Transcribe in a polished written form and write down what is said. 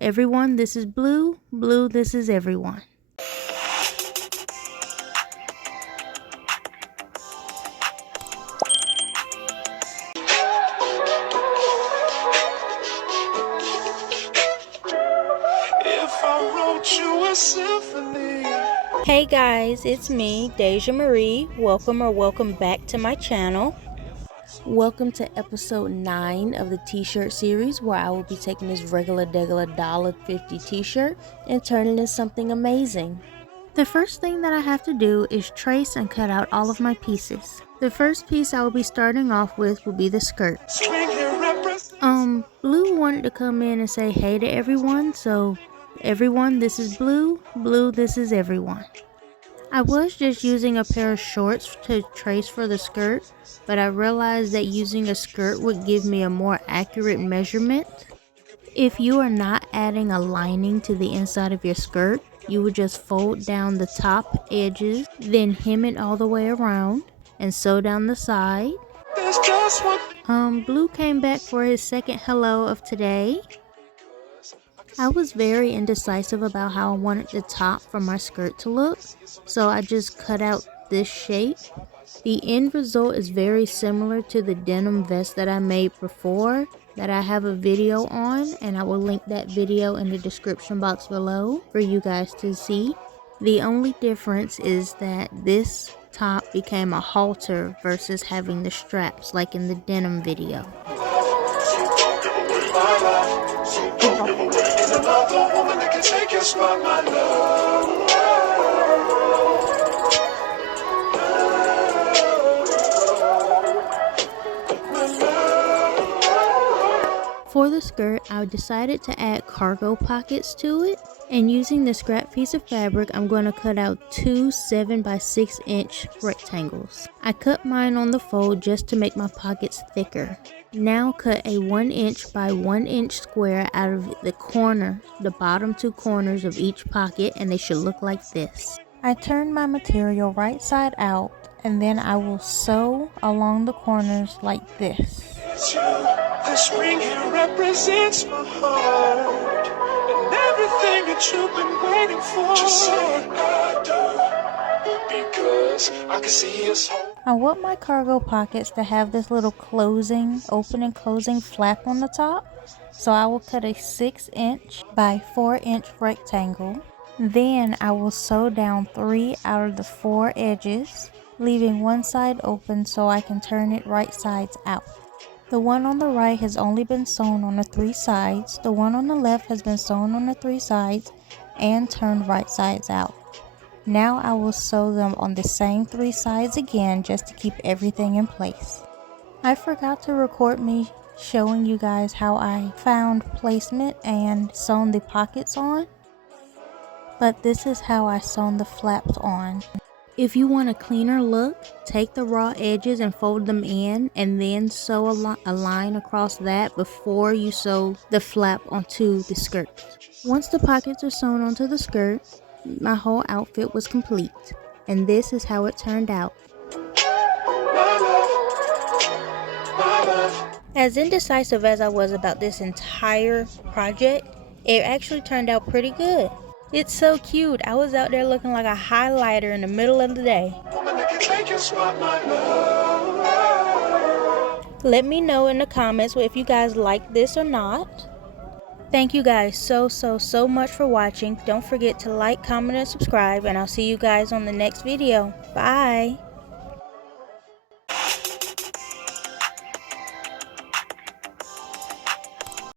Everyone, this is blue. Blue, this is everyone. If I wrote you a symphony. Hey guys, it's me, Deja Marie. Welcome back to my channel. Welcome to episode 9 of the t-shirt series, where I will be taking this regular $1.50 t-shirt and turning it into something amazing. The first thing that I have to do is trace and cut out all of my pieces. The first piece I will be starting off with will be the skirt. Blue wanted to come in and say hey to everyone, so everyone, this is Blue. Blue, this is everyone. I was just using a pair of shorts to trace for the skirt, but I realized that using a skirt would give me a more accurate measurement. If you are not adding a lining to the inside of your skirt, you would just fold down the top edges, then hem it all the way around, and sew down the side. Blue came back for his second hello of today. I was very indecisive about how I wanted the top for my skirt to look, so I just cut out this shape. The end result is very similar to the denim vest that I made before, that I have a video on, and I will link that video in the description box below for you guys to see. The only difference is that this top became a halter versus having the straps like in the denim video. For the skirt, I decided to add cargo pockets to it, and using the scrap piece of fabric, I'm going to cut out two 7x6 inch rectangles. I cut mine on the fold just to make my pockets thicker. Now cut a 1 inch by 1 inch square out of the bottom two corners of each pocket, and they should look like this. I turn my material right side out, and then I will sew along the corners like this. This ring here represents my heart, and everything that you've been waiting for. Just say I do, because I can see us home. I want my cargo pockets to have this little open and closing flap on the top, so I will cut a 6 inch by 4 inch rectangle. Then I will sew down 3 out of the 4 edges, leaving one side open so I can turn it right sides out. The one on the right has only been sewn on the 3 sides. The one on the left has been sewn on the 3 sides and turned right sides out. Now I will sew them on the same 3 sides again just to keep everything in place. I forgot to record me showing you guys how I found placement and sewn the pockets on, but this is how I sewn the flaps on. If you want a cleaner look, take the raw edges and fold them in, and then sew a line across that before you sew the flap onto the skirt. Once the pockets are sewn onto the skirt, my whole outfit was complete, and this is how it turned out. As indecisive as I was about this entire project, it actually turned out pretty good. It's so cute. I was out there looking like a highlighter in the middle of the day. Let me know in the comments if you guys like this or not. Thank you guys so much for watching. Don't forget to like, comment, and subscribe, and I'll see you guys on the next video. Bye!